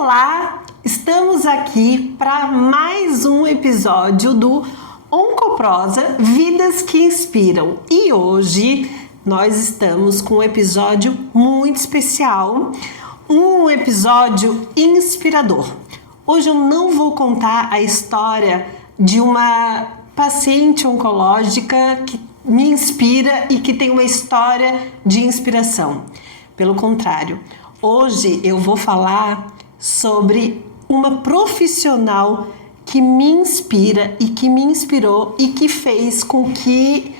Olá, estamos aqui para mais um episódio do Oncoprosa Vidas que Inspiram. E hoje nós estamos com um episódio muito especial, um episódio inspirador. Hoje eu não vou contar a história de uma paciente oncológica que me inspira e que tem uma história de inspiração. Pelo contrário, hoje eu vou falar sobre uma profissional que me inspira e que me inspirou e que fez com que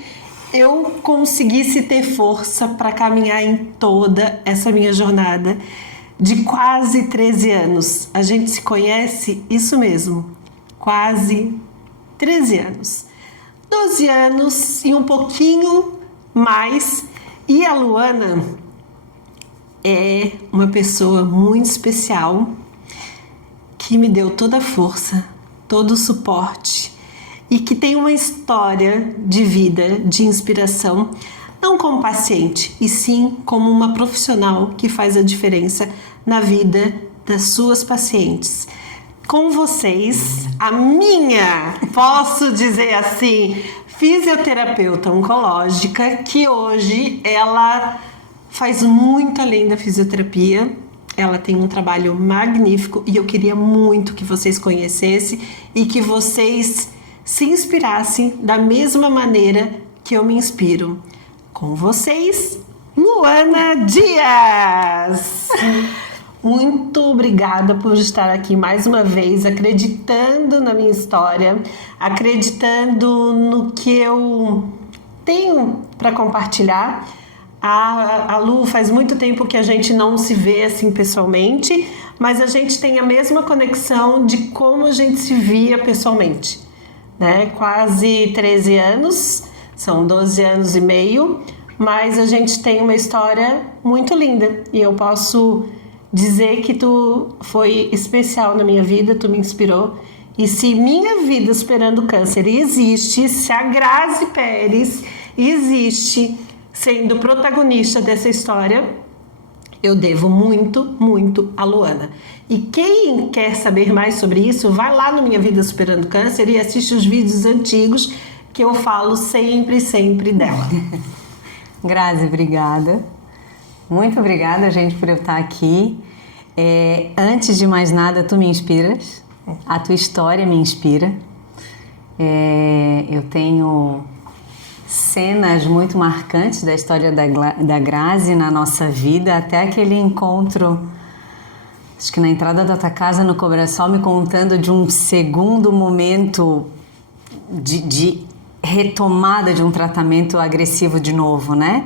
eu conseguisse ter força para caminhar em toda essa minha jornada de quase 13 anos. A gente se conhece, isso mesmo, quase 13 anos. 12 anos e um pouquinho mais. E a Luana é uma pessoa muito especial que me deu toda a força, todo o suporte e que tem uma história de vida, de inspiração, não como paciente, e sim como uma profissional que faz a diferença na vida das suas pacientes. Com vocês, a minha, posso dizer assim, fisioterapeuta oncológica, que hoje ela faz muito além da fisioterapia. Ela tem um trabalho magnífico e eu queria muito que vocês conhecessem e que vocês se inspirassem da mesma maneira que eu me inspiro. Com vocês, Luana Dias! Muito obrigada por estar aqui mais uma vez, acreditando na minha história, acreditando no que eu tenho para compartilhar. A Lu, faz muito tempo que a gente não se vê assim pessoalmente, mas a gente tem a mesma conexão de como a gente se via pessoalmente, né? Quase 13 anos, são 12 anos e meio, mas a gente tem uma história muito linda e eu posso dizer que tu foi especial na minha vida, tu me inspirou. E se minha vida superando o câncer existe, se a Grazi Pérez existe sendo protagonista dessa história, eu devo muito, muito a Luana. E quem quer saber mais sobre isso, vai lá no Minha Vida Superando o Câncer e assiste os vídeos antigos que eu falo sempre, sempre dela. Grazi, obrigada. Muito obrigada, gente, por eu estar aqui. Antes de mais nada, tu me inspiras. A tua história me inspira. Eu tenho cenas muito marcantes da história da Grazi na nossa vida, até aquele encontro, acho que na entrada da tua casa no Cobrasol, me contando de um segundo momento de retomada de um tratamento agressivo de novo, né?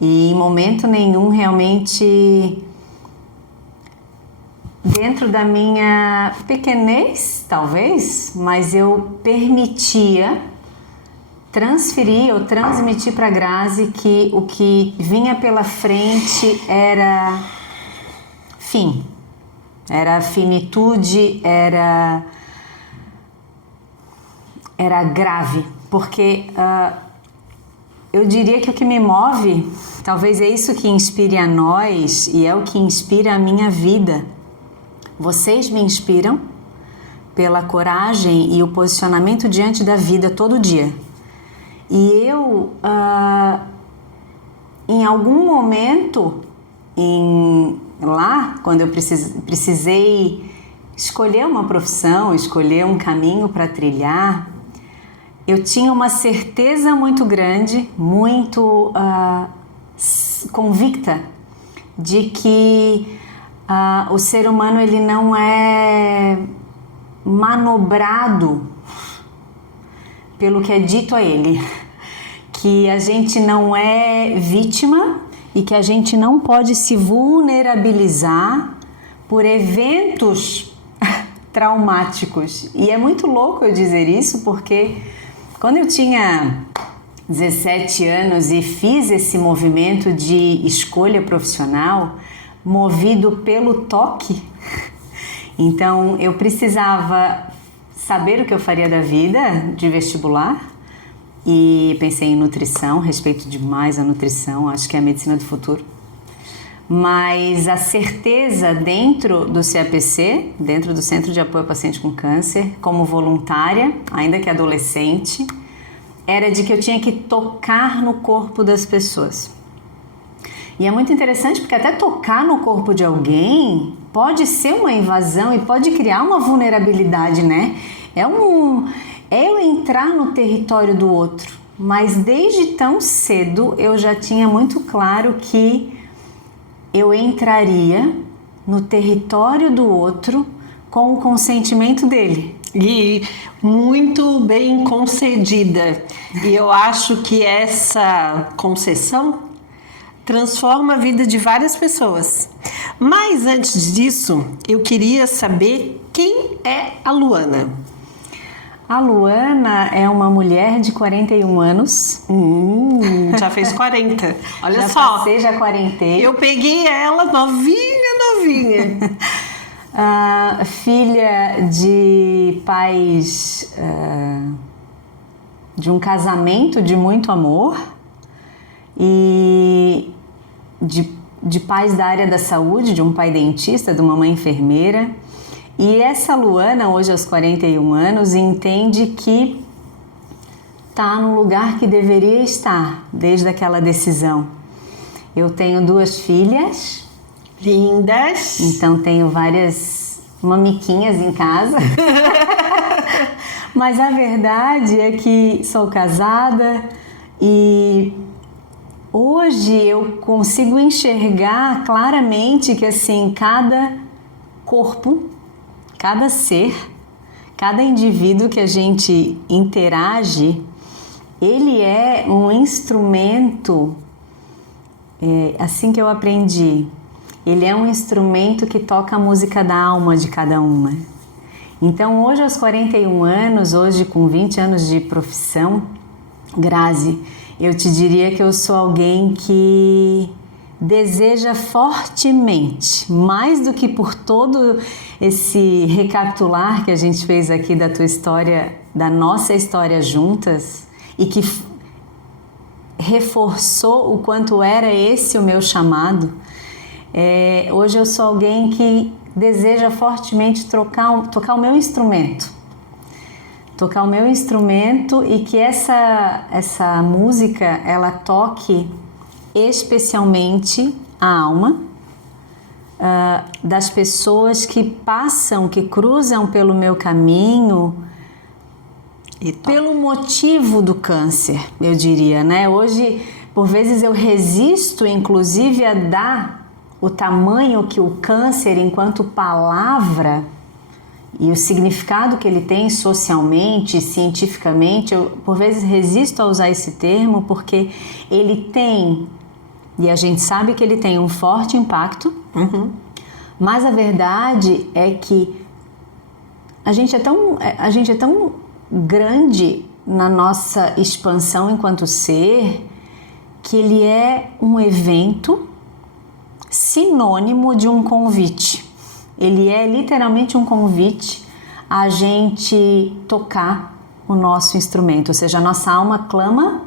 E em momento nenhum realmente, dentro da minha pequenez, talvez, mas eu permitia transferir ou transmitir para a Grazi que o que vinha pela frente era fim, era finitude, era grave, porque eu diria que o que me move, talvez é isso que inspire a nós e é o que inspira a minha vida. Vocês me inspiram pela coragem e o posicionamento diante da vida todo dia. E eu, em algum momento, lá, quando eu precisei escolher uma profissão, escolher um caminho para trilhar, eu tinha uma certeza muito grande, muito convicta de que o ser humano ele não é manobrado pelo que é dito a ele, que a gente não é vítima e que a gente não pode se vulnerabilizar por eventos traumáticos. E é muito louco eu dizer isso, porque quando eu tinha 17 anos e fiz esse movimento de escolha profissional, movido pelo toque, então eu precisava saber o que eu faria da vida de vestibular e pensei em nutrição, respeito demais a nutrição, acho que é a medicina do futuro. mas a certeza dentro do CAPC, dentro do Centro de Apoio ao Paciente com Câncer, como voluntária, ainda que adolescente, era de que eu tinha que tocar no corpo das pessoas. E é muito interessante porque até tocar no corpo de alguém pode ser uma invasão e pode criar uma vulnerabilidade, né? É eu entrar no território do outro, mas desde tão cedo eu já tinha muito claro que eu entraria no território do outro com o consentimento dele. E muito bem concedida. E eu acho que essa concessão transforma a vida de várias pessoas. Mas antes disso, eu queria saber quem é a Luana. A Luana é uma mulher de 41 anos. Já fez 40. Olha já só. Passei, já 40. Eu peguei ela novinha. Filha de pais de um casamento de muito amor e de pais da área da saúde, de um pai dentista, de uma mãe enfermeira. E essa Luana, hoje aos 41 anos, entende que está no lugar que deveria estar, desde aquela decisão. Eu tenho 2 filhas. Lindas. Então tenho várias mamiquinhas em casa. Mas a verdade é que sou casada e hoje eu consigo enxergar claramente que assim, cada corpo, cada ser, cada indivíduo que a gente interage, ele é um instrumento, assim que eu aprendi, ele é um instrumento que toca a música da alma de cada uma. Então hoje aos 41 anos, hoje com 20 anos de profissão, Grazi, eu te diria que eu sou alguém que deseja fortemente, mais do que por todo esse recapitular que a gente fez aqui da tua história, da nossa história juntas, e que reforçou o quanto era esse o meu chamado. Hoje eu sou alguém que deseja fortemente tocar o meu instrumento. Tocar o meu instrumento e que essa música, ela toque especialmente a alma das pessoas que passam, que cruzam pelo meu caminho pelo motivo do câncer, eu diria, né? Hoje, por vezes eu resisto, inclusive, a dar o tamanho que o câncer, enquanto palavra, e o significado que ele tem socialmente, cientificamente, eu por vezes resisto a usar esse termo porque ele tem, e a gente sabe que ele tem um forte impacto, mas a verdade é que a gente é tão grande na nossa expansão enquanto ser que ele é um evento sinônimo de um convite. Ele é literalmente um convite a gente tocar o nosso instrumento, ou seja, a nossa alma clama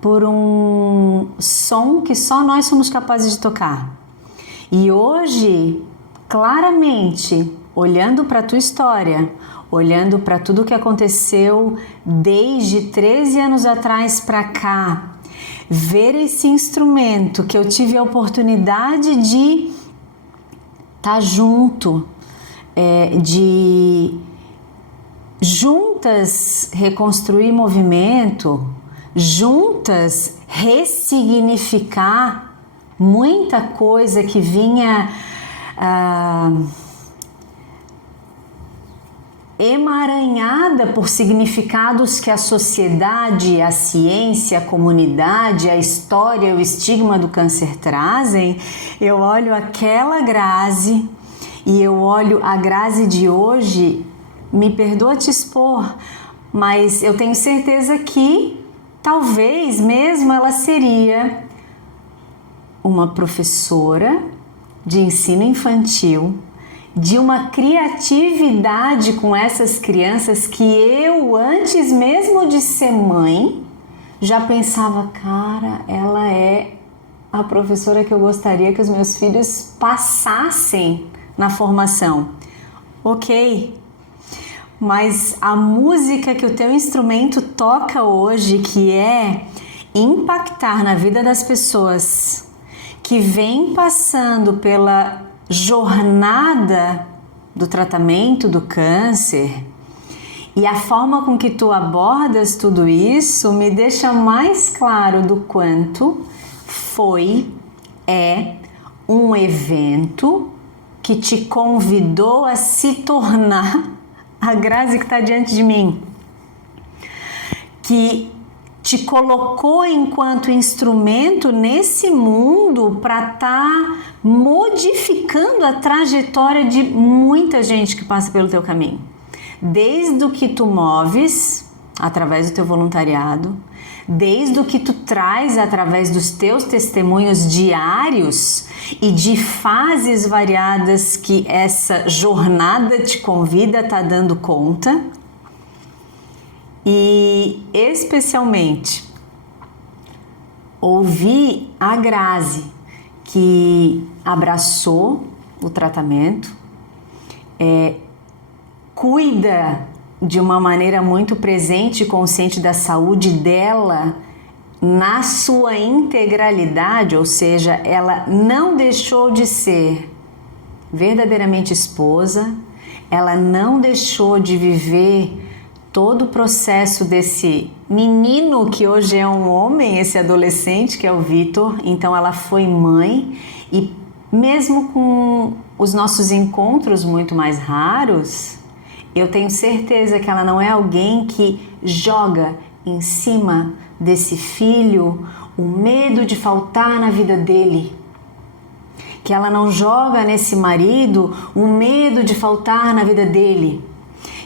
por um som que só nós somos capazes de tocar. E hoje, claramente, olhando para a tua história, olhando para tudo o que aconteceu desde 13 anos atrás para cá, ver esse instrumento que eu tive a oportunidade de estar junto, de juntas reconstruir movimento, juntas ressignificar muita coisa que vinha emaranhada por significados que a sociedade, a ciência, a comunidade, a história, o estigma do câncer trazem. Eu olho aquela Grazi e eu olho a Grazi de hoje, me perdoa te expor, mas eu tenho certeza que talvez mesmo ela seria uma professora de ensino infantil, de uma criatividade com essas crianças que eu, antes mesmo de ser mãe, já pensava, cara, ela é a professora que eu gostaria que os meus filhos passassem na formação. Ok, mas a música que o teu instrumento toca hoje, que é impactar na vida das pessoas que vêm passando pela jornada do tratamento do câncer, e a forma com que tu abordas tudo isso me deixa mais claro do quanto é um evento que te convidou a se tornar a Grazi que está diante de mim, que te colocou enquanto instrumento nesse mundo para estar modificando a trajetória de muita gente que passa pelo teu caminho. Desde o que tu moves através do teu voluntariado, desde o que tu traz através dos teus testemunhos diários e de fases variadas que essa jornada te convida a estar dando conta, e especialmente ouvir a Grazi que abraçou o tratamento, cuida de uma maneira muito presente e consciente da saúde dela na sua integralidade, ou seja, ela não deixou de ser verdadeiramente esposa, ela não deixou de viver todo o processo desse menino que hoje é um homem, esse adolescente que é o Vitor. Então ela foi mãe, e mesmo com os nossos encontros muito mais raros, eu tenho certeza que ela não é alguém que joga em cima desse filho o medo de faltar na vida dele, que ela não joga nesse marido o medo de faltar na vida dele,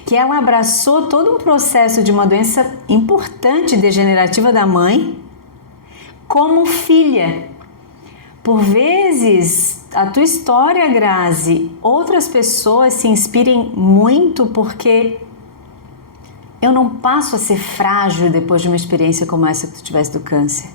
que ela abraçou todo um processo de uma doença importante degenerativa da mãe como filha. Por vezes, a tua história, Grazi, outras pessoas se inspirem muito porque eu não passo a ser frágil depois de uma experiência como essa que tu tivesse do câncer.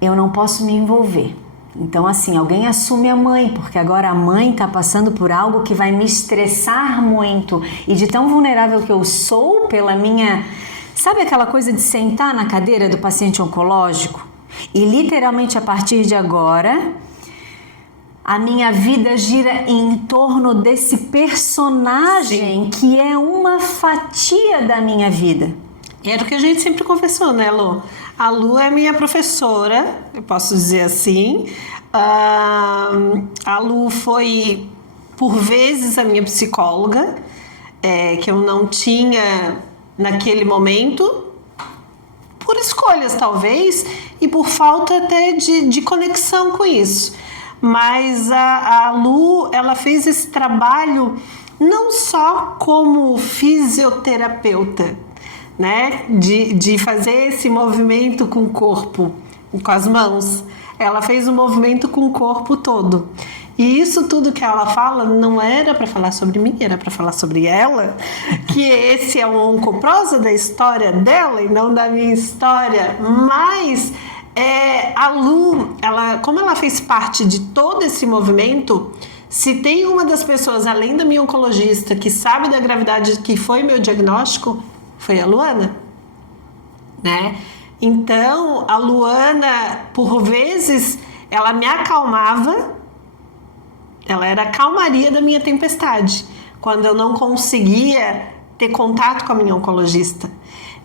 Eu não posso me envolver. Então, assim, alguém assume a mãe, porque agora a mãe está passando por algo que vai me estressar muito. E de tão vulnerável que eu sou pela minha... Sabe aquela coisa de sentar na cadeira do paciente oncológico? E literalmente a partir de agora, a minha vida gira em torno desse personagem que é uma fatia da minha vida. Era o que a gente sempre conversou, né, Lu? A Lu é minha professora, eu posso dizer assim. A Lu foi, por vezes, a minha psicóloga, que eu não tinha naquele momento, por escolhas talvez, e por falta até de conexão com isso. Mas a Lu, ela fez esse trabalho não só como fisioterapeuta, né, de fazer esse movimento com o corpo, com as mãos. Ela fez o movimento com o corpo todo. E isso tudo que ela fala não era para falar sobre mim, era para falar sobre ela, que esse é o oncoprosa da história dela e não da minha história. Mas a Lu, como ela fez parte de todo esse movimento, se tem uma das pessoas, além da minha oncologista, que sabe da gravidade que foi meu diagnóstico, foi a Luana, né? Então, a Luana, por vezes, ela me acalmava, ela era a calmaria da minha tempestade, quando eu não conseguia ter contato com a minha oncologista.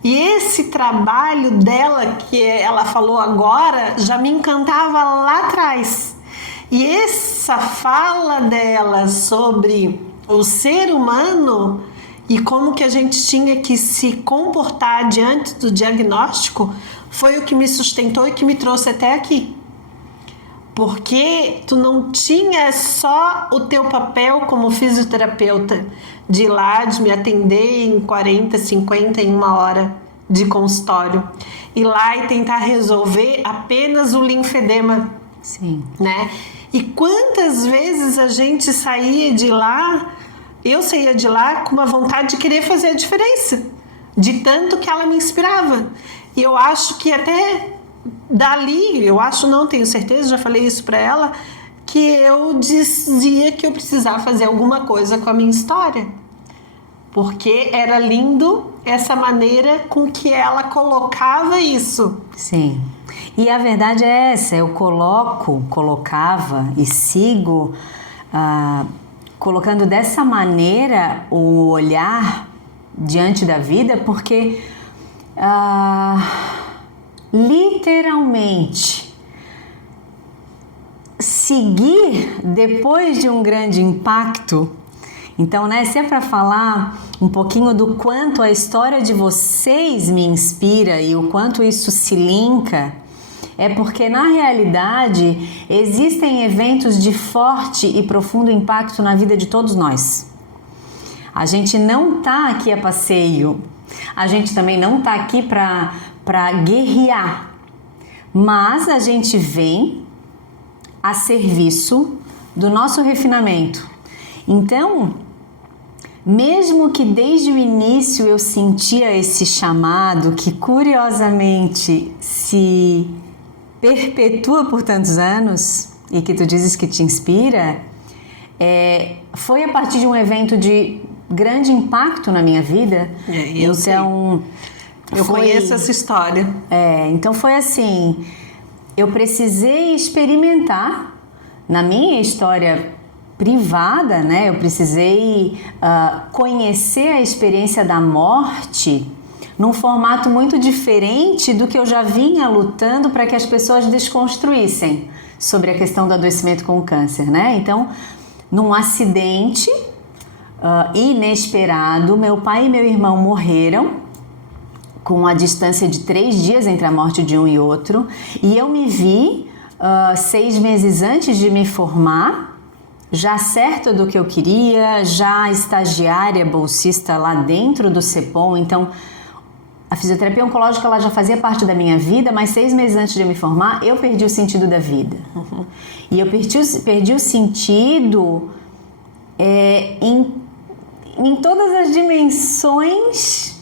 E esse trabalho dela, que ela falou agora, já me encantava lá atrás. E essa fala dela sobre o ser humano e como que a gente tinha que se comportar diante do diagnóstico foi o que me sustentou e que me trouxe até aqui. Porque tu não tinha só o teu papel como fisioterapeuta de ir lá, de me atender em 40, 50, em uma hora de consultório. Ir lá e tentar resolver apenas o linfedema. Sim. Né? E quantas vezes a gente saía de lá, eu saía de lá com uma vontade de querer fazer a diferença, de tanto que ela me inspirava. E eu acho que até dali, eu acho, não tenho certeza, já falei isso para ela, que eu dizia que eu precisava fazer alguma coisa com a minha história. Porque era lindo essa maneira com que ela colocava isso. Sim. E a verdade é essa, eu colocava e sigo colocando dessa maneira o olhar diante da vida, porque literalmente seguir depois de um grande impacto. Então, né, se é para falar um pouquinho do quanto a história de vocês me inspira e o quanto isso se linka, é porque na realidade existem eventos de forte e profundo impacto na vida de todos nós. A gente não tá aqui a passeio, a gente também não tá aqui para guerrear, mas a gente vem a serviço do nosso refinamento. Então, mesmo que desde o início eu sentia esse chamado que curiosamente se perpetua por tantos anos e que tu dizes que te inspira, foi a partir de um evento de grande impacto na minha vida. Eu conheço essa história. Então foi assim, eu precisei experimentar na minha história privada, né? Eu precisei conhecer a experiência da morte num formato muito diferente do que eu já vinha lutando para que as pessoas desconstruíssem sobre a questão do adoecimento com o câncer, né? Então, num acidente inesperado, meu pai e meu irmão morreram com a distância de 3 dias entre a morte de um e outro, e eu me vi 6 meses antes de me formar, já certa do que eu queria, já estagiária, bolsista lá dentro do CEPOM. Então a fisioterapia oncológica ela já fazia parte da minha vida, mas 6 meses antes de eu me formar, eu perdi o sentido da vida. E eu perdi o sentido em todas as dimensões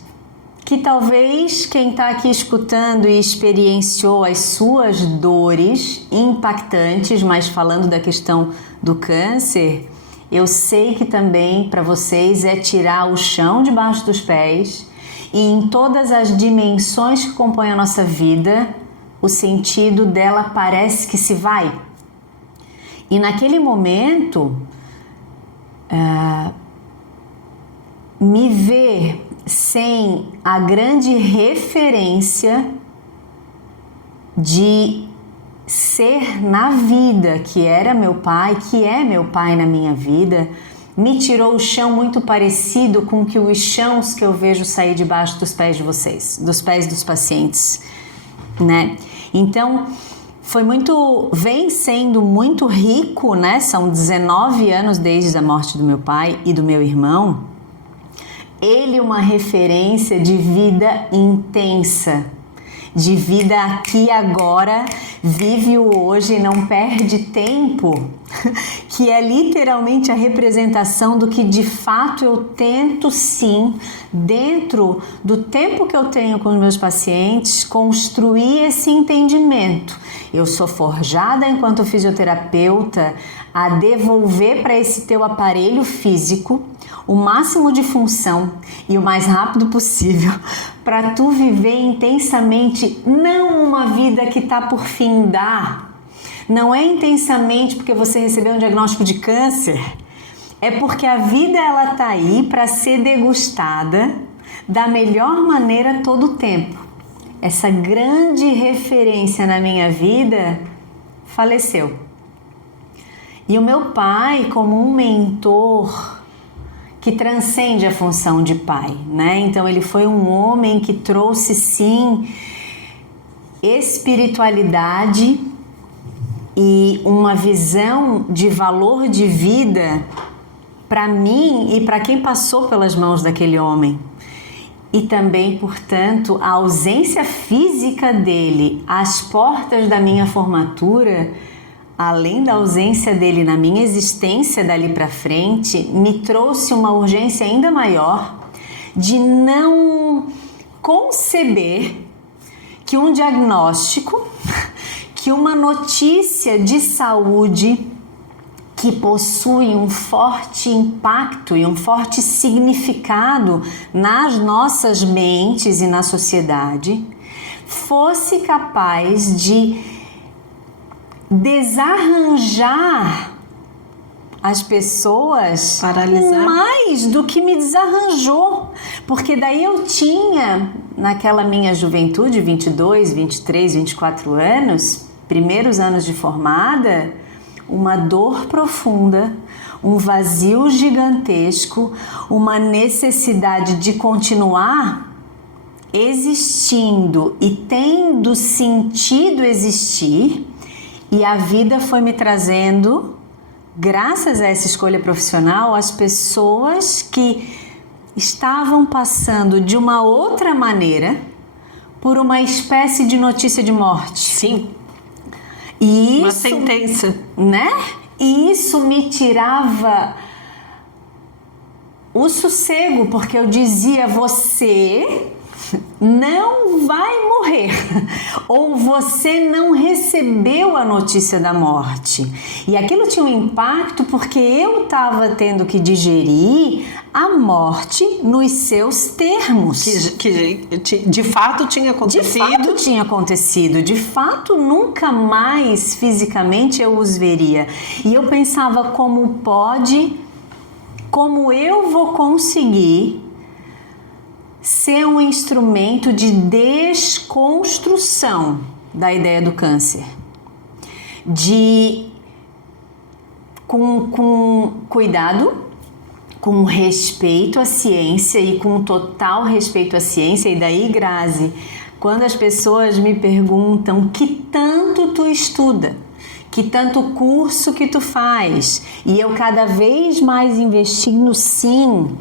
que talvez quem está aqui escutando e experienciou as suas dores impactantes, mas falando da questão do câncer, eu sei que também para vocês é tirar o chão debaixo dos pés e em todas as dimensões que compõem a nossa vida, o sentido dela parece que se vai. E naquele momento, me ver sem a grande referência de ser na vida, que era meu pai, que é meu pai na minha vida, me tirou o chão muito parecido com que os chãos que eu vejo sair debaixo dos pés de vocês, dos pés dos pacientes, né? Então, vem sendo muito rico, né? São 19 anos desde a morte do meu pai e do meu irmão. Ele uma referência de vida intensa, de vida aqui e agora, vive o hoje e não perde tempo, que é literalmente a representação do que de fato eu tento sim, dentro do tempo que eu tenho com os meus pacientes, construir esse entendimento. Eu sou forjada enquanto fisioterapeuta a devolver para esse teu aparelho físico o máximo de função e o mais rápido possível para tu viver intensamente, não uma vida que está por findar, não é intensamente porque você recebeu um diagnóstico de câncer, é porque a vida ela tá aí para ser degustada da melhor maneira todo o tempo. Essa grande referência na minha vida faleceu. E o meu pai, como um mentor que transcende a função de pai, né? Então ele foi um homem que trouxe sim espiritualidade e uma visão de valor de vida para mim e para quem passou pelas mãos daquele homem. E também, portanto, a ausência física dele às portas da minha formatura, além da ausência dele na minha existência dali para frente, me trouxe uma urgência ainda maior de não conceber que um diagnóstico, que uma notícia de saúde que possui um forte impacto e um forte significado nas nossas mentes e na sociedade, fosse capaz de desarranjar as pessoas, paralisar, mais do que me desarranjou, porque daí eu tinha, naquela minha juventude, 22, 23, 24 anos, primeiros anos de formada, uma dor profunda, um vazio gigantesco, uma necessidade de continuar existindo e tendo sentido existir, e a vida foi me trazendo, graças a essa escolha profissional, as pessoas que estavam passando de uma outra maneira por uma espécie de notícia de morte. Sim. E uma isso, sentença, né? E isso me tirava o sossego, porque eu dizia: você não vai morrer, ou você não recebeu a notícia da morte. E aquilo tinha um impacto porque eu estava tendo que digerir a morte nos seus termos. Que de fato tinha acontecido. De fato tinha acontecido, de fato nunca mais fisicamente eu os veria. E eu pensava: como pode, como eu vou conseguir ser um instrumento de desconstrução da ideia do câncer, com cuidado, com respeito à ciência e com total respeito à ciência. E daí, Grazi, quando as pessoas me perguntam que tanto tu estuda, que tanto curso que tu faz, e eu cada vez mais investindo, sim,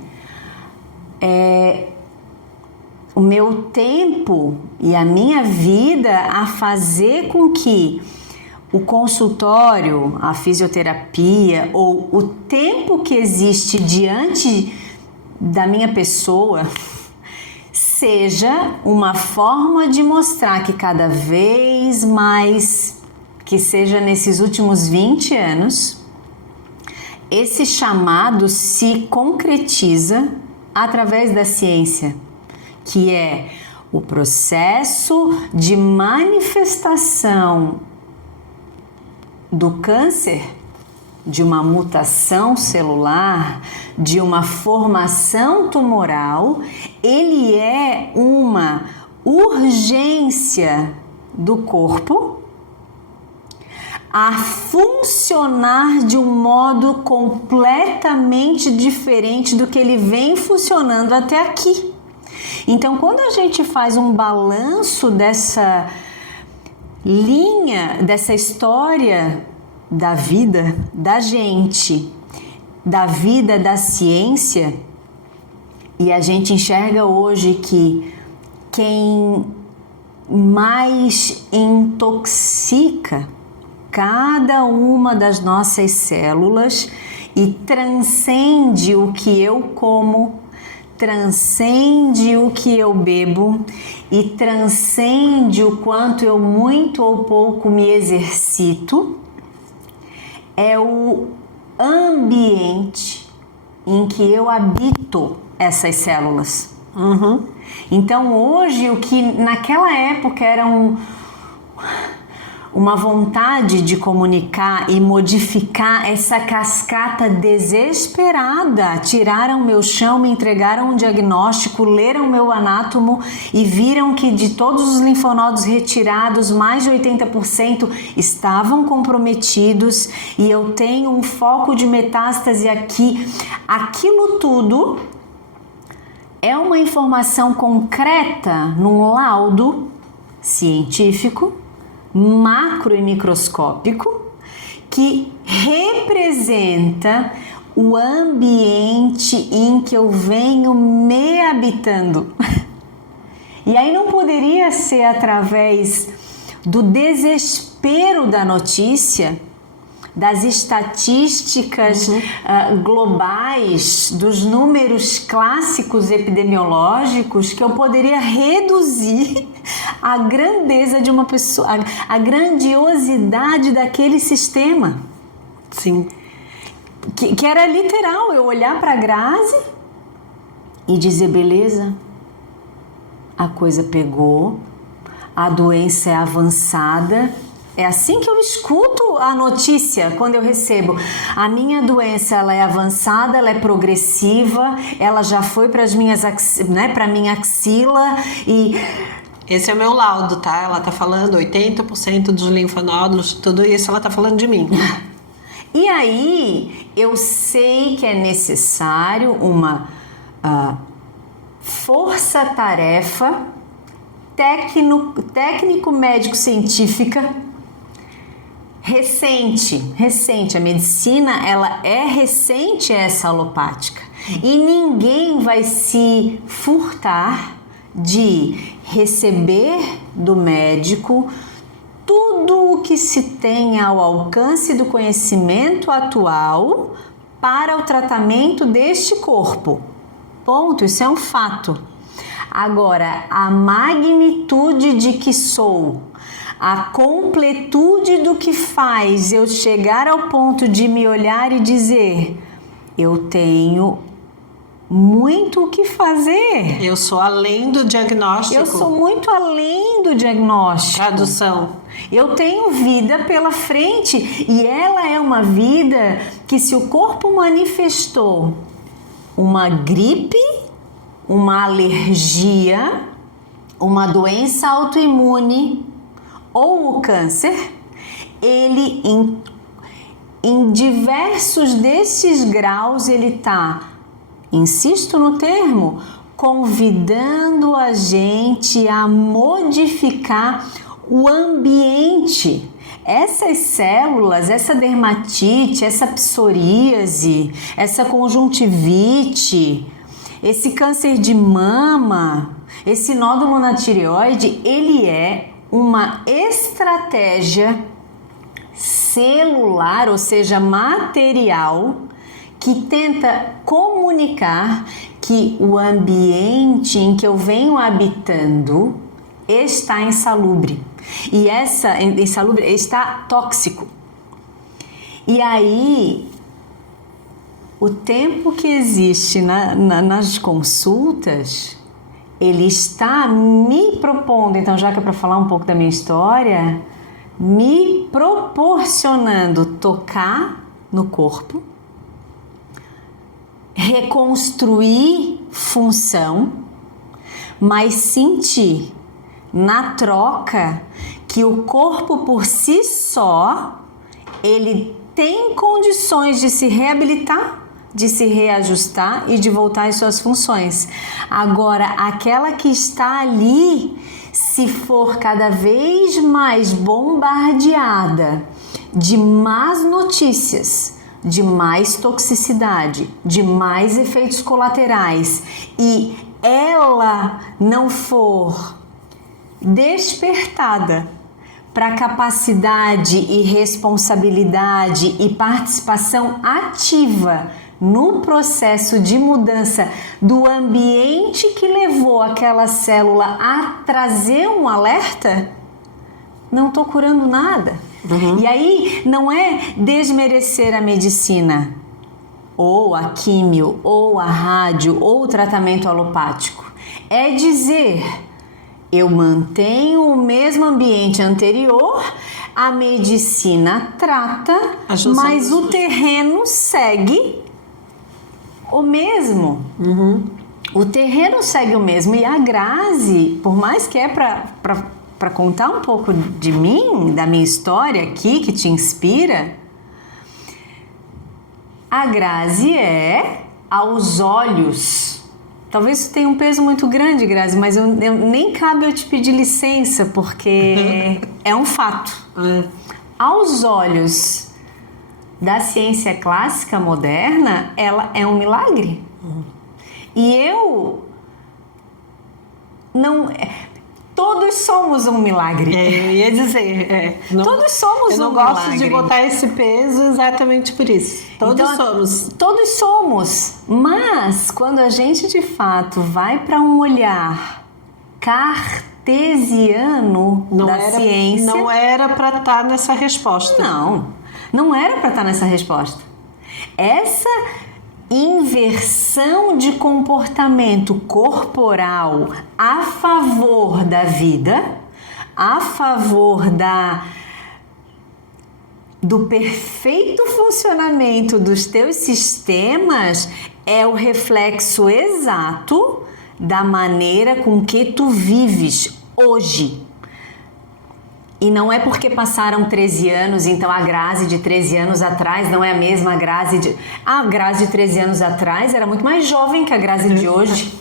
o meu tempo e a minha vida a fazer com que o consultório, a fisioterapia ou o tempo que existe diante da minha pessoa seja uma forma de mostrar que cada vez mais, que seja nesses últimos 20 anos, esse chamado se concretiza através da ciência, que é o processo de manifestação do câncer, de uma mutação celular, de uma formação tumoral. Ele é uma urgência do corpo a funcionar de um modo completamente diferente do que ele vem funcionando até aqui. Então, quando a gente faz um balanço dessa linha, dessa história da vida da gente, da vida da ciência, e a gente enxerga hoje que quem mais intoxica cada uma das nossas células e transcende o que eu como, transcende o que eu bebo e transcende o quanto eu muito ou pouco me exercito, é o ambiente em que eu habito essas células. Então hoje, o que naquela época era uma vontade de comunicar e modificar essa cascata desesperada, tiraram meu chão, me entregaram um diagnóstico, leram meu anátomo e viram que de todos os linfonodos retirados, mais de 80% estavam comprometidos e eu tenho um foco de metástase aqui. Aquilo tudo é uma informação concreta num laudo científico, macro e microscópico, que representa o ambiente em que eu venho me habitando. E aí não poderia ser através do desespero da notícia, das estatísticas globais, dos números clássicos epidemiológicos, que eu poderia reduzir a grandeza de uma pessoa, a grandiosidade daquele sistema. Sim. Que era literal, eu olhar para a Grazi e dizer, beleza, a coisa pegou, a doença é avançada. É assim que eu escuto a notícia quando eu recebo. A minha doença, ela é avançada, ela é progressiva, ela já foi para as minhas, né, para minha axila e... Esse é o meu laudo, tá? Ela tá falando 80% dos linfonodos, tudo isso ela tá falando de mim. E aí, eu sei que é necessário uma força-tarefa técnico-médico-científica recente. A medicina, ela é recente, essa alopática. E ninguém vai se furtar de receber do médico tudo o que se tem ao alcance do conhecimento atual para o tratamento deste corpo. Ponto, isso é um fato. Agora, a magnitude de que sou, a completude do que faz eu chegar ao ponto de me olhar e dizer, eu tenho muito o que fazer. Eu sou além do diagnóstico. Eu sou muito além do diagnóstico. Tradução. Eu tenho vida pela frente e ela é uma vida que, se o corpo manifestou uma gripe, uma alergia, uma doença autoimune ou o câncer, ele em diversos desses graus ele está, insisto no termo, convidando a gente a modificar o ambiente. Essas células, essa dermatite, essa psoríase, essa conjuntivite, esse câncer de mama, esse nódulo na tireoide, ele é uma estratégia celular, ou seja, material, que tenta comunicar que o ambiente em que eu venho habitando está insalubre. E essa insalubre está tóxico. E aí, o tempo que existe nas consultas, ele está me propondo, então já que é para falar um pouco da minha história, me proporcionando tocar no corpo, reconstruir função, mas sentir na troca que o corpo por si só, ele tem condições de se reabilitar, de se reajustar e de voltar às suas funções. Agora, aquela que está ali, se for cada vez mais bombardeada de más notícias, de mais toxicidade, de mais efeitos colaterais, e ela não for despertada para capacidade e responsabilidade e participação ativa no processo de mudança do ambiente que levou aquela célula a trazer um alerta, não estou curando nada. E aí não é desmerecer a medicina, ou a químio, ou a rádio, ou o tratamento alopático. É dizer, eu mantenho o mesmo ambiente anterior, a medicina trata, mas o terreno segue o mesmo. O terreno segue o mesmo. E a Grazi, por mais que é para contar um pouco de mim, da minha história aqui, que te inspira, a Grazi é, aos olhos, talvez isso tenha um peso muito grande, Grazi, mas eu nem cabe eu te pedir licença, porque é um fato. Aos olhos da ciência clássica moderna, ela é um milagre. E eu não... Todos somos um milagre. Eu ia dizer, todos somos um milagre. Eu não gosto de botar esse peso exatamente por isso. Todos somos. Todos somos. Mas quando a gente de fato vai para um olhar cartesiano, cartesiano ciência. Não era para estar nessa resposta. Não era para estar nessa resposta. Essa inversão de comportamento corporal a favor da vida, a favor do perfeito funcionamento dos teus sistemas, é o reflexo exato da maneira com que tu vives hoje. E não é porque passaram 13 anos, então a Grazi de 13 anos atrás não é a mesma Grazi A Grazi de 13 anos atrás era muito mais jovem que a Grazi de hoje.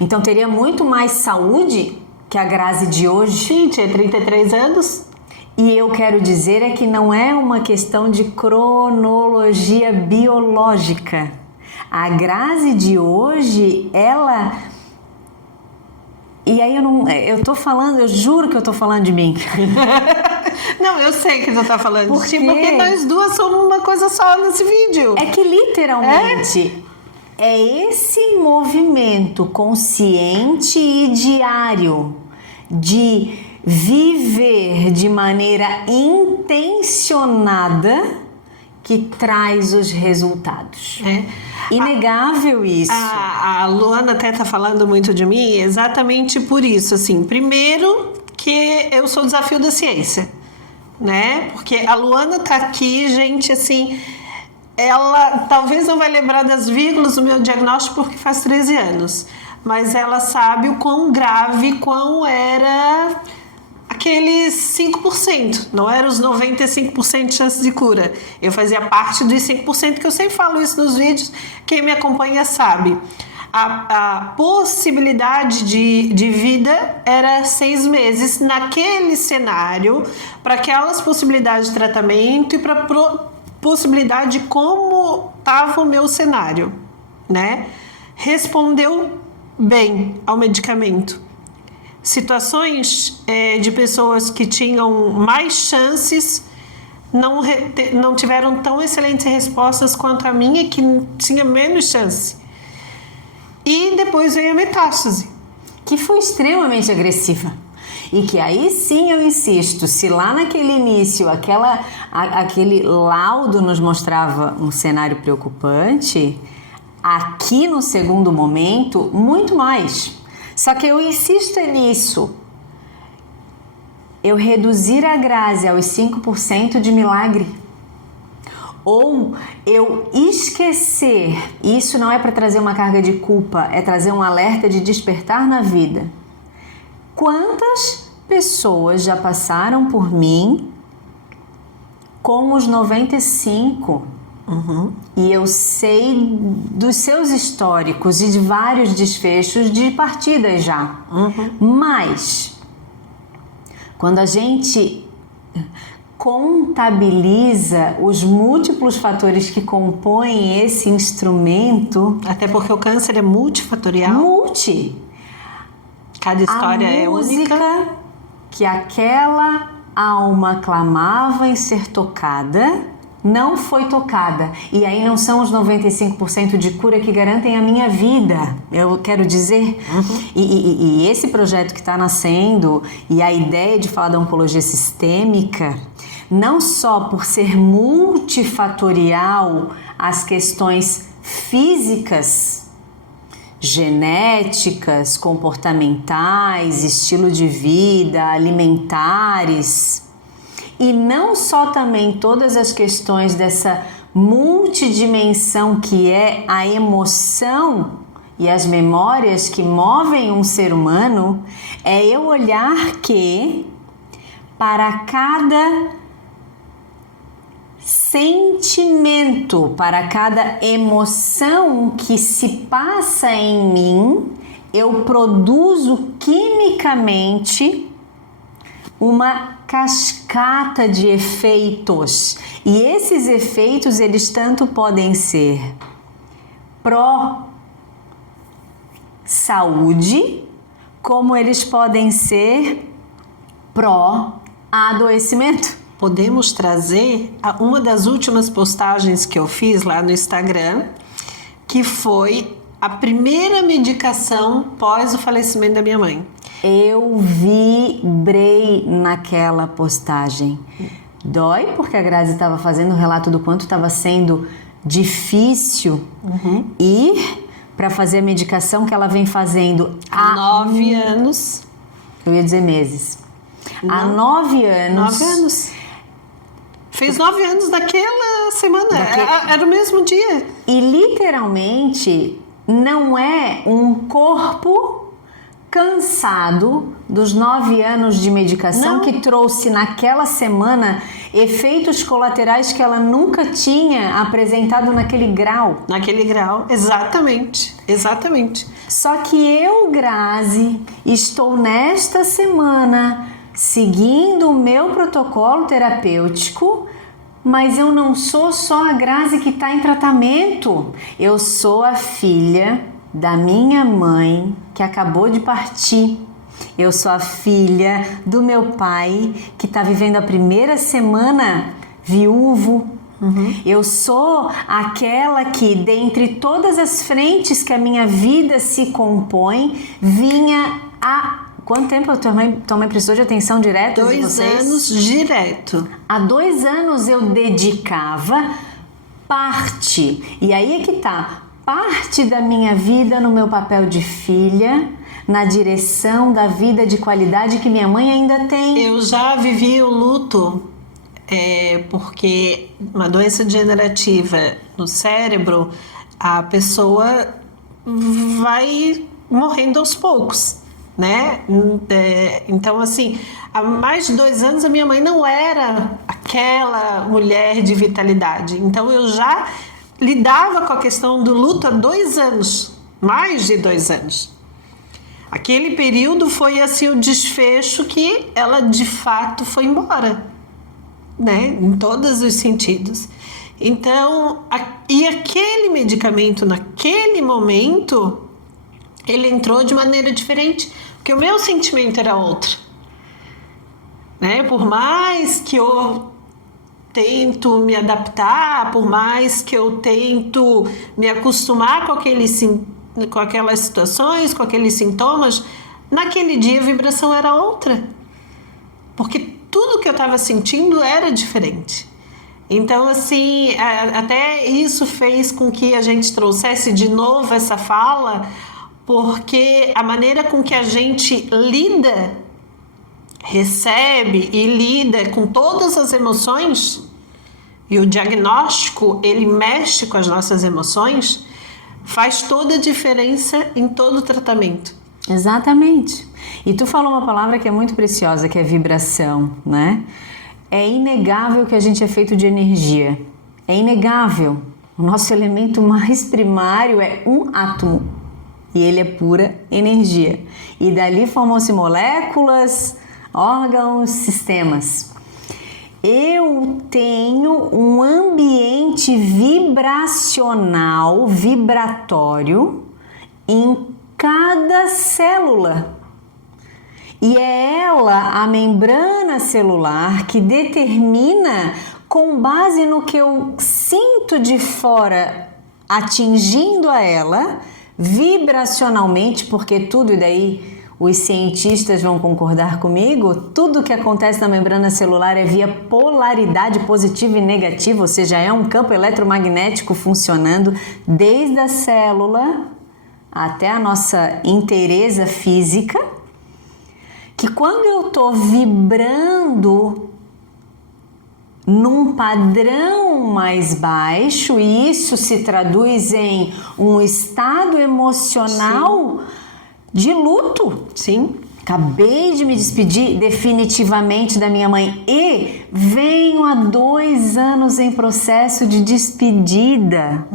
Então teria muito mais saúde que a Grazi de hoje. Sim, tinha 33 anos. E eu quero dizer é que não é uma questão de cronologia biológica. A Grazi de hoje, ela... E aí eu tô falando, eu juro que eu tô falando de mim. Não, eu sei que tu tá falando de ti, porque nós duas somos uma coisa só nesse vídeo. É que literalmente é esse movimento consciente e diário de viver de maneira intencionada que traz os resultados. Inegável isso. A Luana até tá falando muito de mim exatamente por isso, assim. Primeiro que eu sou o desafio da ciência, né? Porque a Luana tá aqui, gente, assim, ela talvez não vai lembrar das vírgulas do meu diagnóstico porque faz 13 anos, mas ela sabe o quão grave, quão era aqueles 5%, não era os 95% de chance de cura. Eu fazia parte dos 5%, que eu sempre falo isso nos vídeos, quem me acompanha sabe. A possibilidade de vida era 6 meses naquele cenário, para aquelas possibilidades de tratamento e para possibilidade de como estava o meu cenário, né? Respondeu bem ao medicamento. Situações de pessoas que tinham mais chances não tiveram tão excelentes respostas quanto a minha, que tinha menos chance. E depois veio a metástase, que foi extremamente agressiva. E que aí sim eu insisto, se lá naquele início aquele laudo nos mostrava um cenário preocupante, aqui no segundo momento, muito mais. Só que eu insisto nisso. Eu reduzir a Grazi aos 5% de milagre. Ou eu esquecer, e isso não é para trazer uma carga de culpa, é trazer um alerta de despertar na vida. Quantas pessoas já passaram por mim com os 95%? E eu sei dos seus históricos e de vários desfechos de partidas já. Mas quando a gente contabiliza os múltiplos fatores que compõem esse instrumento, até porque o câncer é multifatorial. Cada história é única. A música que aquela alma clamava em ser tocada não foi tocada. E aí não são os 95% de cura que garantem a minha vida, eu quero dizer. E esse projeto que está nascendo e a ideia de falar da oncologia sistêmica, não só por ser multifatorial as questões físicas, genéticas, comportamentais, estilo de vida, alimentares, e não só também todas as questões dessa multidimensão que é a emoção e as memórias que movem um ser humano, é eu olhar que para cada sentimento, para cada emoção que se passa em mim, eu produzo quimicamente uma cascata de efeitos. E esses efeitos, eles tanto podem ser pró-saúde, como eles podem ser pró-adoecimento. Podemos trazer uma das últimas postagens que eu fiz lá no Instagram, que foi a primeira medicação pós o falecimento da minha mãe. Eu vibrei naquela postagem. Dói porque a Grazi estava fazendo o relato do quanto estava sendo difícil ir para fazer a medicação que ela vem fazendo há 9 anos. Eu ia dizer meses. Há 9 anos. 9 anos. Fez 9 anos daquela semana. Era o mesmo dia. E literalmente não é um corpo cansado dos 9 anos de medicação que trouxe naquela semana efeitos colaterais que ela nunca tinha apresentado naquele grau. Naquele grau, exatamente. Exatamente. Só que eu, Grazi, estou nesta semana seguindo o meu protocolo terapêutico, mas eu não sou só a Grazi que está em tratamento. Eu sou a filha da minha mãe que acabou de partir. Eu sou a filha do meu pai que está vivendo a primeira semana viúvo. Eu sou aquela que, dentre todas as frentes que a minha vida se compõe, vinha a... Quanto tempo a tua mãe precisou de atenção direta de vocês? 2 anos direto. Há 2 anos eu dedicava parte, e aí é que tá, parte da minha vida no meu papel de filha, na direção da vida de qualidade que minha mãe ainda tem. Eu já vivi o luto, porque uma doença degenerativa no cérebro, a pessoa vai morrendo aos poucos, né? Então, assim, há mais de 2 anos a minha mãe não era aquela mulher de vitalidade. Então, eu já lidava com a questão do luto há 2 anos, mais de 2 anos. Aquele período foi assim o desfecho que ela de fato foi embora, né? Em todos os sentidos. Então, e aquele medicamento naquele momento, ele entrou de maneira diferente, porque o meu sentimento era outro, né? Por mais que eu tento me adaptar, por mais que eu tento me acostumar com aquelas situações, com aqueles sintomas, naquele dia a vibração era outra, porque tudo que eu estava sentindo era diferente. Então, assim, até isso fez com que a gente trouxesse de novo essa fala, porque a maneira com que a gente lida, recebe e lida com todas as emoções, e o diagnóstico, ele mexe com as nossas emoções, faz toda a diferença em todo o tratamento. Exatamente. E tu falou uma palavra que é muito preciosa, que é vibração, né? É inegável que a gente é feito de energia. É inegável. O nosso elemento mais primário é um átomo. E ele é pura energia. E dali formam-se moléculas, órgãos, sistemas. Eu tenho um ambiente vibracional, vibratório, em cada célula. E é ela, a membrana celular, que determina, com base no que eu sinto de fora, atingindo a ela, vibracionalmente, porque tudo, e daí os cientistas vão concordar comigo, tudo que acontece na membrana celular é via polaridade positiva e negativa, ou seja, é um campo eletromagnético funcionando desde a célula até a nossa inteireza física, que quando eu estou vibrando num padrão mais baixo, e isso se traduz em um estado emocional de luto. Sim. Acabei de me despedir definitivamente da minha mãe e venho há 2 anos em processo de despedida.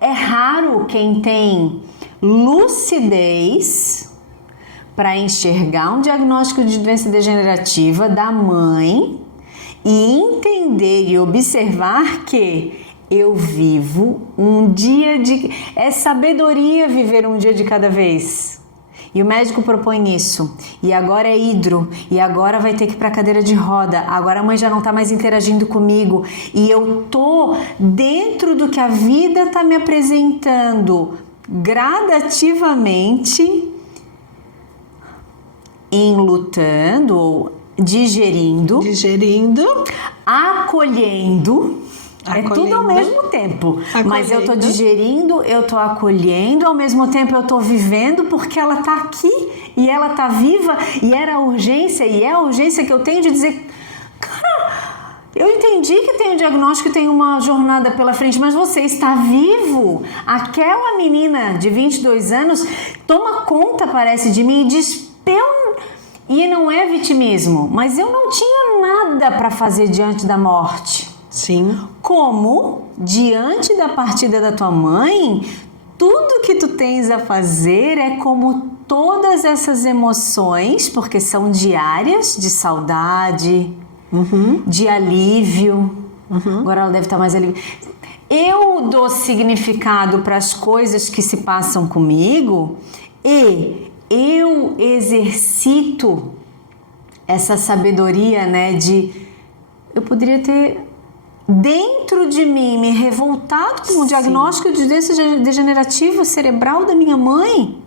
É raro quem tem lucidez para enxergar um diagnóstico de doença degenerativa da mãe e entender e observar que eu vivo um dia de... É sabedoria viver um dia de cada vez. E o médico propõe isso. E agora é hidro. E agora vai ter que ir para a cadeira de roda. Agora a mãe já não está mais interagindo comigo. E eu tô dentro do que a vida está me apresentando, gradativamente enlutando ou digerindo, acolhendo. É tudo ao mesmo tempo. Mas eu tô digerindo, eu tô acolhendo, ao mesmo tempo eu tô vivendo, porque ela tá aqui e ela tá viva, e era a urgência, e é a urgência que eu tenho de dizer, cara, eu entendi que tem um diagnóstico e tem uma jornada pela frente, mas você está vivo. Aquela menina de 22 anos toma conta, parece, de mim e diz, e não é vitimismo, mas eu não tinha nada para fazer diante da morte. Sim. Como, diante da partida da tua mãe, tudo que tu tens a fazer é como todas essas emoções, porque são diárias, de saudade, de alívio. Agora ela deve estar mais alívio. Eu dou significado para as coisas que se passam comigo e eu exercito essa sabedoria, né, de eu poderia ter dentro de mim me revoltado com o diagnóstico de doença degenerativa cerebral da minha mãe.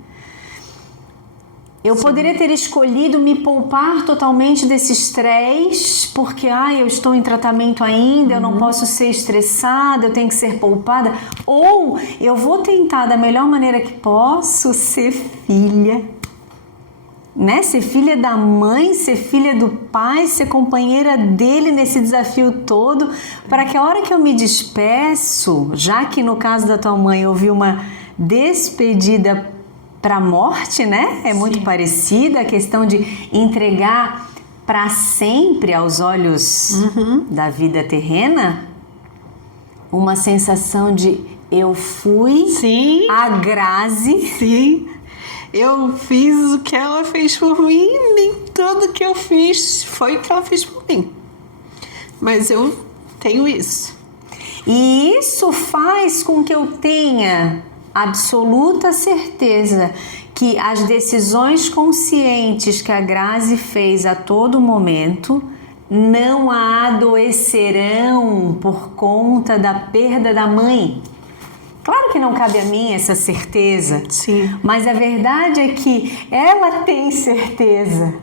Eu poderia ter escolhido me poupar totalmente desse estresse, porque eu estou em tratamento ainda, eu não posso ser estressada, eu tenho que ser poupada. Ou eu vou tentar da melhor maneira que posso ser filha, né? Ser filha da mãe, ser filha do pai, ser companheira dele nesse desafio todo, para que a hora que eu me despeço, já que no caso da tua mãe houve uma despedida para a morte, né? É muito parecida a questão de entregar para sempre aos olhos da vida terrena uma sensação de eu fui a Grazi. Sim. Eu fiz o que ela fez por mim, nem tudo que eu fiz foi o que ela fez por mim. Mas eu tenho isso. E isso faz com que eu tenha absoluta certeza que as decisões conscientes que a Grazi fez a todo momento não a adoecerão por conta da perda da mãe. Claro que não cabe a mim essa certeza, mas a verdade é que ela tem certeza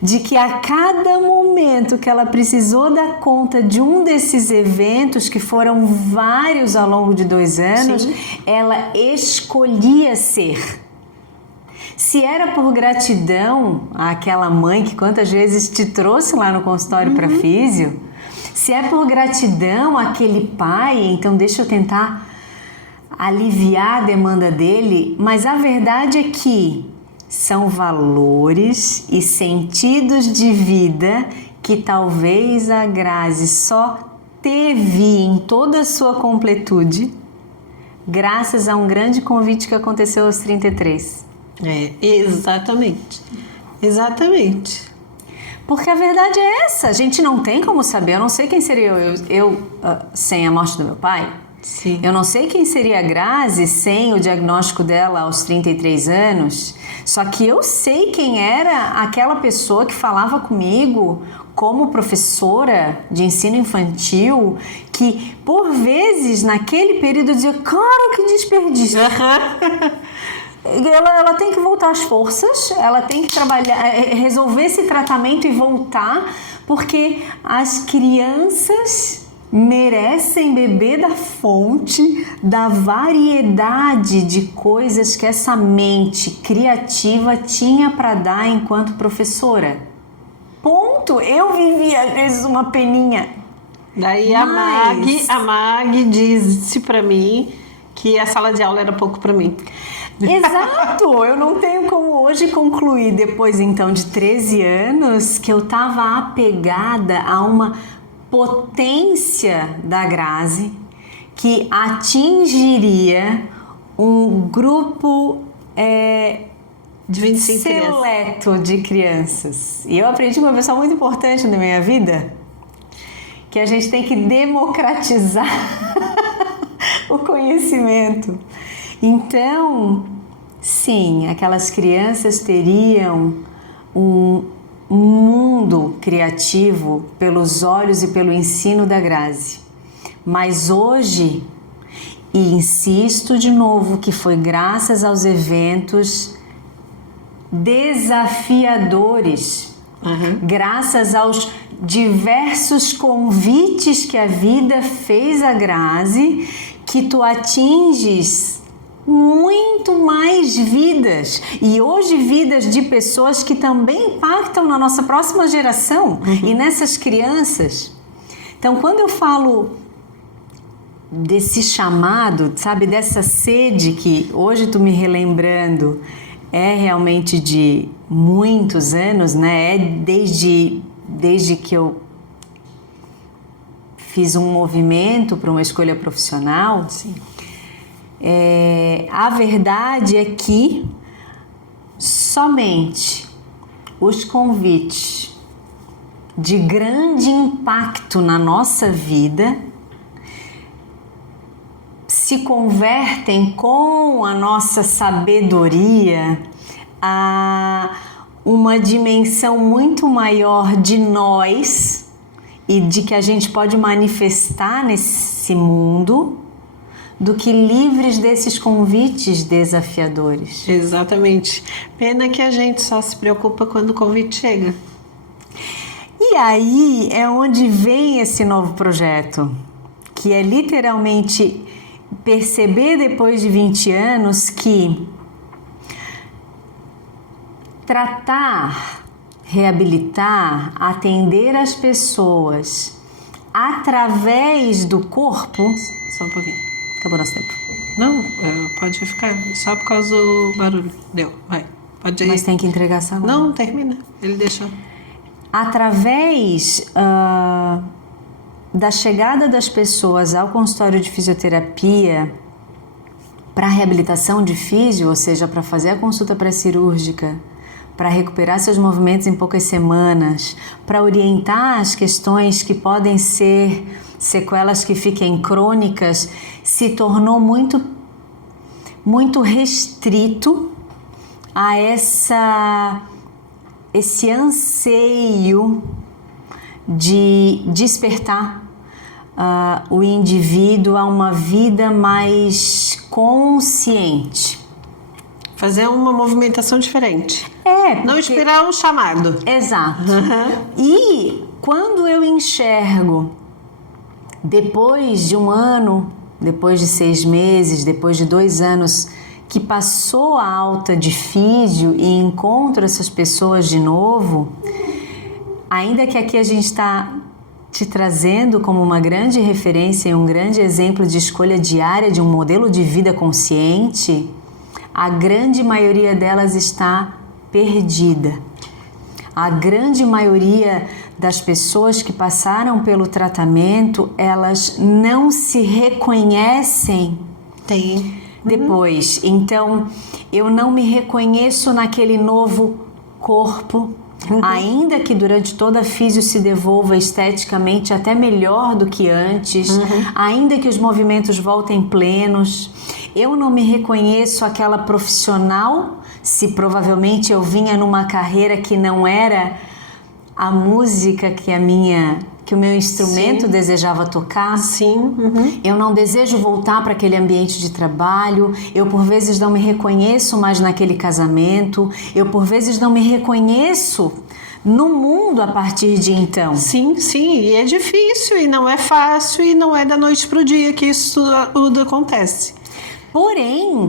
de que a cada momento que ela precisou dar conta de um desses eventos, que foram vários ao longo de 2 anos, ela escolhia ser. Se era por gratidão àquela mãe que quantas vezes te trouxe lá no consultório para físio, se é por gratidão àquele pai, então deixa eu tentar aliviar a demanda dele, mas a verdade é que são valores e sentidos de vida que talvez a Grazi só teve em toda a sua completude graças a um grande convite que aconteceu aos 33. Exatamente. Porque a verdade é essa, a gente não tem como saber, eu não sei quem seria eu sem a morte do meu pai. Sim. Eu não sei quem seria a Grazi sem o diagnóstico dela aos 33 anos, só que eu sei quem era aquela pessoa que falava comigo como professora de ensino infantil, que por vezes naquele período dizia, cara, que desperdício. Ela tem que voltar às forças, ela tem que trabalhar, resolver esse tratamento e voltar, porque as crianças merecem beber da fonte da variedade de coisas que essa mente criativa tinha para dar enquanto professora. Ponto. Eu vivi às vezes uma peninha. Daí a Mag disse para mim que a sala de aula era pouco para mim. Exato, eu não tenho como hoje concluir, depois então de 13 anos, que eu estava apegada a uma potência da Grazi que atingiria um grupo de 25 seleto de crianças. E eu aprendi com uma pessoa muito importante na minha vida, que a gente tem que democratizar o conhecimento. Então, sim, aquelas crianças teriam um mundo criativo pelos olhos e pelo ensino da Grazi. Mas hoje, E insisto de novo que foi graças aos eventos desafiadores, graças aos diversos convites que a vida fez a Grazi, que tu atinges muito mais vidas, e hoje vidas de pessoas que também impactam na nossa próxima geração e nessas crianças. Então, quando eu falo desse chamado, sabe, dessa sede que hoje tu me relembrando, é realmente de muitos anos, né? É desde que eu fiz um movimento para uma escolha profissional. Sim. A verdade é que somente os convites de grande impacto na nossa vida se convertem com a nossa sabedoria a uma dimensão muito maior de nós e de que a gente pode manifestar nesse mundo do que livres desses convites desafiadores. Exatamente. Pena que a gente só se preocupa quando o convite chega. E aí é onde vem esse novo projeto, que é literalmente perceber depois de 20 anos que tratar, reabilitar, atender as pessoas através do corpo... Só um pouquinho. Acabou nosso tempo. Não, pode ficar. Só por causa do barulho. Deu, vai. Pode ir. Mas tem que entregar essa agora. Não, termina. Ele deixou. Através da chegada das pessoas ao consultório de fisioterapia para reabilitação de físio, ou seja, para fazer a consulta pré-cirúrgica, para recuperar seus movimentos em poucas semanas, para orientar as questões que podem ser sequelas que fiquem crônicas, se tornou muito, muito restrito a esse anseio de despertar o indivíduo a uma vida mais consciente. Fazer uma movimentação diferente. Não esperar um chamado. Exato. E quando eu enxergo, depois de um ano, depois de 6 meses, depois de 2 anos, que passou a alta de físio e encontro essas pessoas de novo, ainda que aqui a gente está te trazendo como uma grande referência e um grande exemplo de escolha diária de um modelo de vida consciente, a grande maioria delas está perdida. A grande maioria das pessoas que passaram pelo tratamento, elas não se reconhecem depois. Então, eu não me reconheço naquele novo corpo, ainda que durante toda a físio se devolva esteticamente até melhor do que antes, ainda que os movimentos voltem plenos. Eu não me reconheço aquela profissional, se provavelmente eu vinha numa carreira que não era a música que o meu instrumento desejava tocar. Eu não desejo voltar para aquele ambiente de trabalho. Eu por vezes não me reconheço mais naquele casamento. Eu por vezes não me reconheço no mundo a partir de então. Sim, e é difícil, e não é fácil, e não é da noite para o dia que isso tudo acontece. Porém,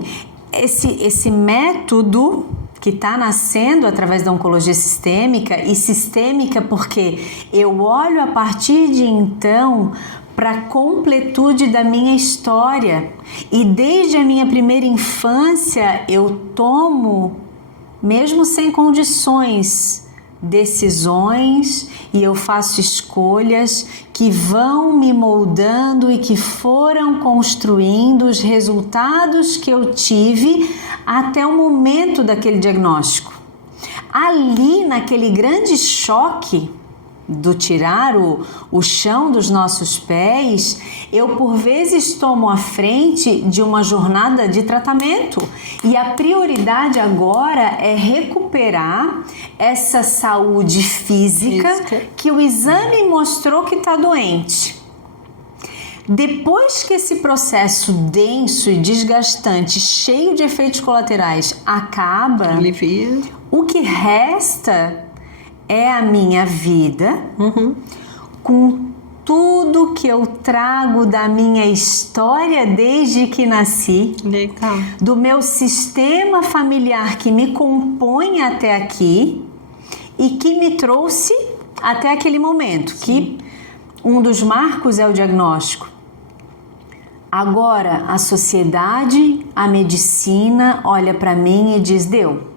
esse método que está nascendo através da oncologia sistêmica, e sistêmica porque eu olho a partir de então para a completude da minha história, e desde a minha primeira infância eu tomo, mesmo sem condições, decisões, e eu faço escolhas que vão me moldando e que foram construindo os resultados que eu tive até o momento daquele diagnóstico. Ali, naquele grande choque do tirar o chão dos nossos pés, eu por vezes tomo a frente de uma jornada de tratamento, e a prioridade agora é recuperar essa saúde física que o exame mostrou que está doente. Depois que esse processo denso e desgastante, cheio de efeitos colaterais, acaba, Alivia. o que resta é a minha vida, com tudo que eu trago da minha história desde que nasci, Legal. do meu sistema familiar que me compõe até aqui e que me trouxe até aquele momento, que um dos marcos é o diagnóstico. Agora, a sociedade, a medicina olha para mim e diz: deu.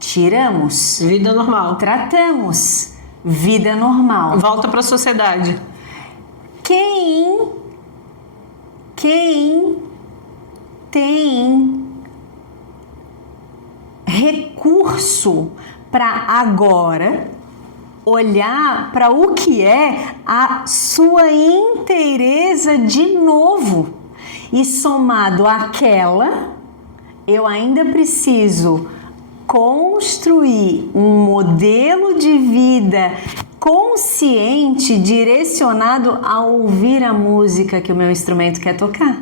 Tiramos. Vida normal. Tratamos. Vida normal. Volta para a sociedade. Quem tem recurso para agora olhar para o que é a sua inteireza de novo e somado àquela, eu ainda preciso construir um modelo de vida consciente, direcionado a ouvir a música que o meu instrumento quer tocar.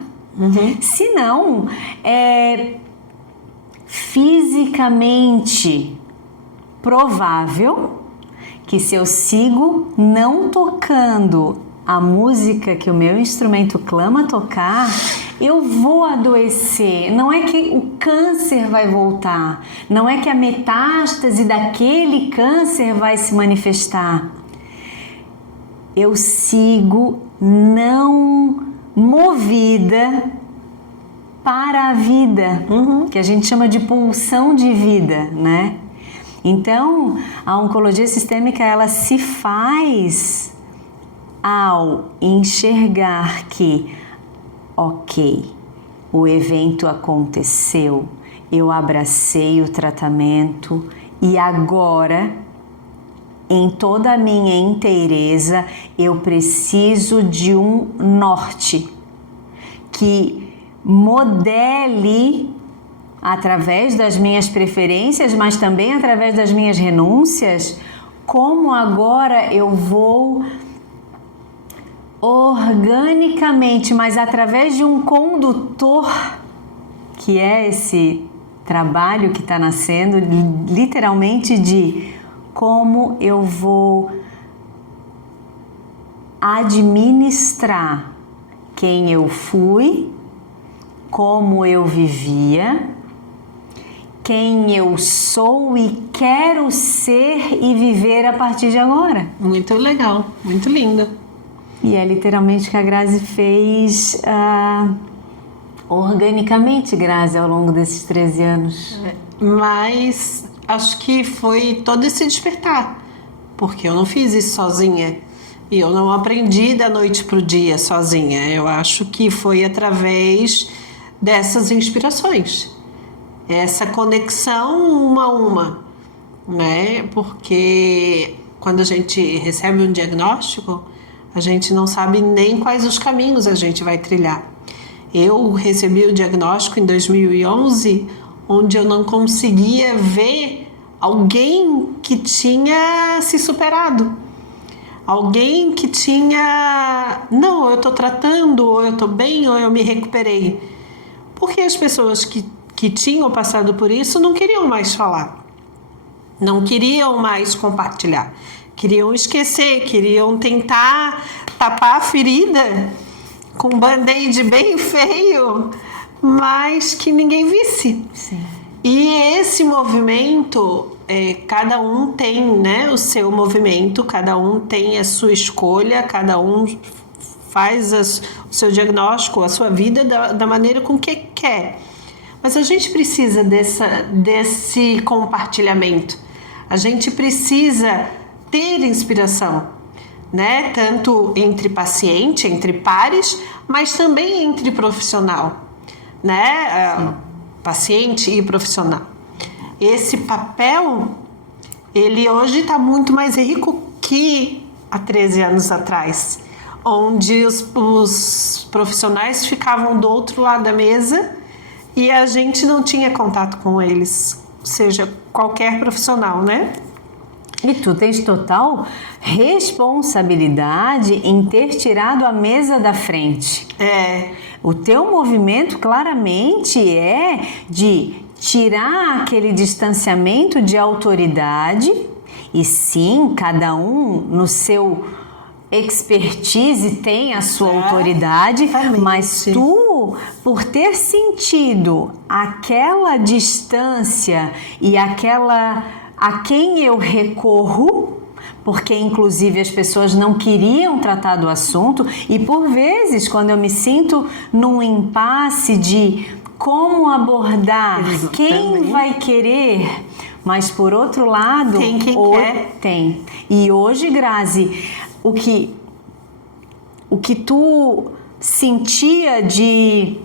Se não, é fisicamente provável que se eu sigo não tocando a música que o meu instrumento clama tocar, eu vou adoecer. Não é que o câncer vai voltar, não é que a metástase daquele câncer vai se manifestar. Eu sigo não movida para a vida, que a gente chama de pulsão de vida, né? Então, a oncologia sistêmica, ela se faz ao enxergar que, ok, o evento aconteceu, eu abracei o tratamento e agora, em toda a minha inteireza, eu preciso de um norte que modele, através das minhas preferências, mas também através das minhas renúncias, como agora eu vou organicamente, mas através de um condutor, que é esse trabalho que está nascendo, literalmente de como eu vou administrar quem eu fui, como eu vivia, quem eu sou e quero ser e viver a partir de agora. Muito legal, muito linda. E é literalmente o que a Grazi fez organicamente, Grazi, ao longo desses 13 anos. Mas acho que foi todo esse despertar, porque eu não fiz isso sozinha. E eu não aprendi da noite pro dia sozinha. Eu acho que foi através dessas inspirações. Essa conexão uma a uma, né? Porque quando a gente recebe um diagnóstico, a gente não sabe nem quais os caminhos a gente vai trilhar. Eu recebi o diagnóstico em 2011, onde eu não conseguia ver alguém que tinha se superado. Alguém que tinha... Não, eu estou tratando, ou eu estou bem, ou eu me recuperei. Porque as pessoas que tinham passado por isso não queriam mais falar. Não queriam mais compartilhar. Queriam esquecer, queriam tentar tapar a ferida com um band-aid bem feio, mas que ninguém visse. Sim. E esse movimento, cada um tem, né, o seu movimento, cada um tem a sua escolha, cada um faz o seu diagnóstico, a sua vida da maneira com que quer. Mas a gente precisa desse compartilhamento. A gente precisa ter inspiração, né? Tanto entre paciente, entre pares, mas também entre profissional, né? Paciente e profissional. Esse papel, ele hoje está muito mais rico que há 13 anos atrás, onde os profissionais ficavam do outro lado da mesa e a gente não tinha contato com eles, seja qualquer profissional, né? E tu tens total responsabilidade em ter tirado a mesa da frente. O teu movimento claramente é de tirar aquele distanciamento de autoridade, e sim, cada um no seu expertise tem a sua autoridade, mas tu, por ter sentido aquela distância e aquela a quem eu recorro, porque inclusive as pessoas não queriam tratar do assunto, e por vezes quando eu me sinto num impasse de como abordar, quem vai querer, mas por outro lado tem quem quer. Tem. E hoje, Grazi, o que tu sentia de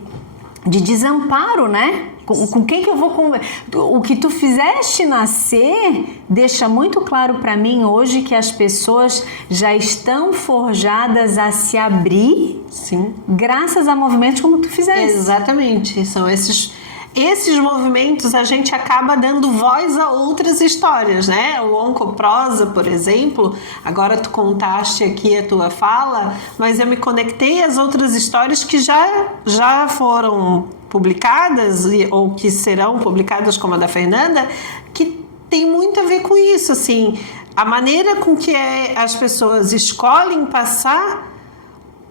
desamparo, né? Com quem que eu vou conversar? O que tu fizeste nascer deixa muito claro para mim hoje que as pessoas já estão forjadas a se abrir, sim, graças a movimentos como tu fizeste. Exatamente, são esses movimentos, a gente acaba dando voz a outras histórias, né? O Oncoprosa, por exemplo, agora tu contaste aqui a tua fala, mas eu me conectei às outras histórias que já foram publicadas ou que serão publicadas, como a da Fernanda, que tem muito a ver com isso, assim, a maneira com que as pessoas escolhem passar,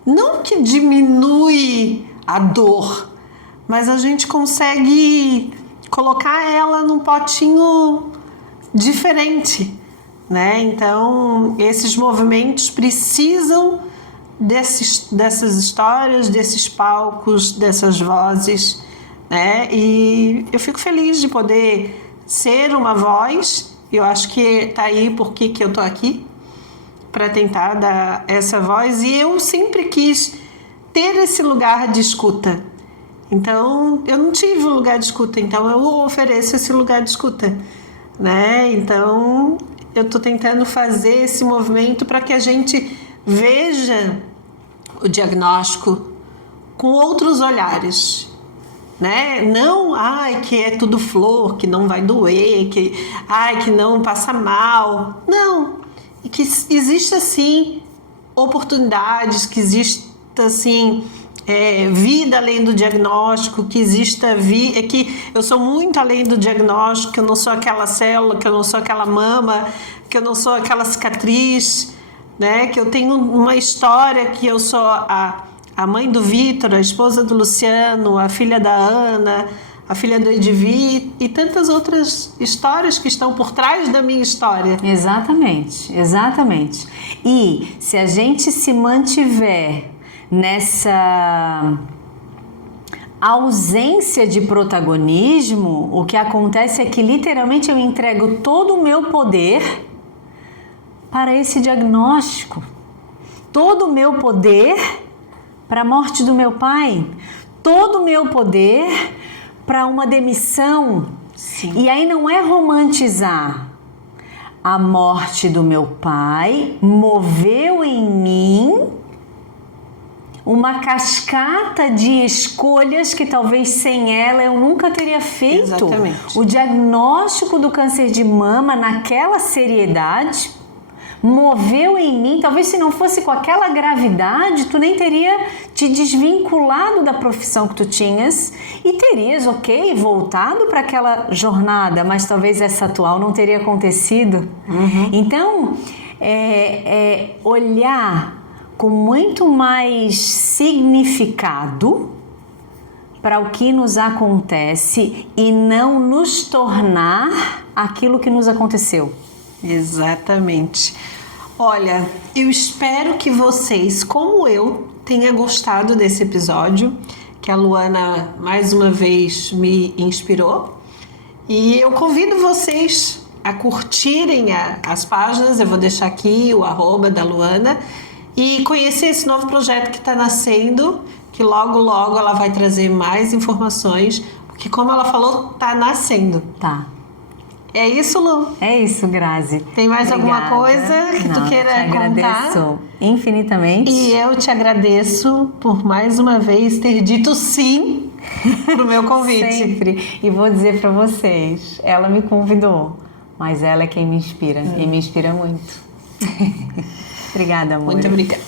não que diminui a dor, mas a gente consegue colocar ela num potinho diferente, né? Então, esses movimentos precisam dessas histórias, desses palcos, dessas vozes, né? E eu fico feliz de poder ser uma voz. Eu acho que tá aí porque que eu tô aqui, para tentar dar essa voz. E eu sempre quis ter esse lugar de escuta. Então, eu não tive um lugar de escuta, então eu ofereço esse lugar de escuta, né? Então, eu tô tentando fazer esse movimento para que a gente veja o diagnóstico com outros olhares, né? Não, que é tudo flor, que não vai doer, que não passa mal. Não, e que exista, sim, oportunidades, que exista, assim, vida além do diagnóstico, que exista que eu sou muito além do diagnóstico, que eu não sou aquela célula, que eu não sou aquela mama, que eu não sou aquela cicatriz, né? Que eu tenho uma história, que eu sou a mãe do Vitor, a esposa do Luciano, a filha da Ana, a filha do Edvi e tantas outras histórias que estão por trás da minha história. Exatamente, exatamente. E se a gente se mantiver nessa ausência de protagonismo, o que acontece é que literalmente eu entrego todo o meu poder para esse diagnóstico, todo o meu poder para a morte do meu pai, todo o meu poder para uma demissão. Sim. E aí não é romantizar. A morte do meu pai moveu em mim uma cascata de escolhas que talvez sem ela eu nunca teria feito. Exatamente. O diagnóstico do câncer de mama naquela seriedade moveu em mim, talvez se não fosse com aquela gravidade, tu nem teria te desvinculado da profissão que tu tinhas e terias, voltado para aquela jornada, mas talvez essa atual não teria acontecido. Então, olhar com muito mais significado para o que nos acontece e não nos tornar aquilo que nos aconteceu. Exatamente. Olha, eu espero que vocês, como eu, tenham gostado desse episódio, que a Luana mais uma vez me inspirou. E eu convido vocês a curtirem as páginas, eu vou deixar aqui o @ da Luana, e conhecer esse novo projeto que está nascendo, que logo, logo ela vai trazer mais informações, porque como ela falou, está nascendo. Tá. É isso, Lu? É isso, Grazi. Tem mais Obrigada. alguma coisa que tu queira contar? Te agradeço infinitamente. E eu te agradeço por mais uma vez ter dito sim pro meu convite. Sempre. E vou dizer para vocês, ela me convidou mas ela é quem me inspira e me inspira muito. Obrigada, amor. Muito obrigada.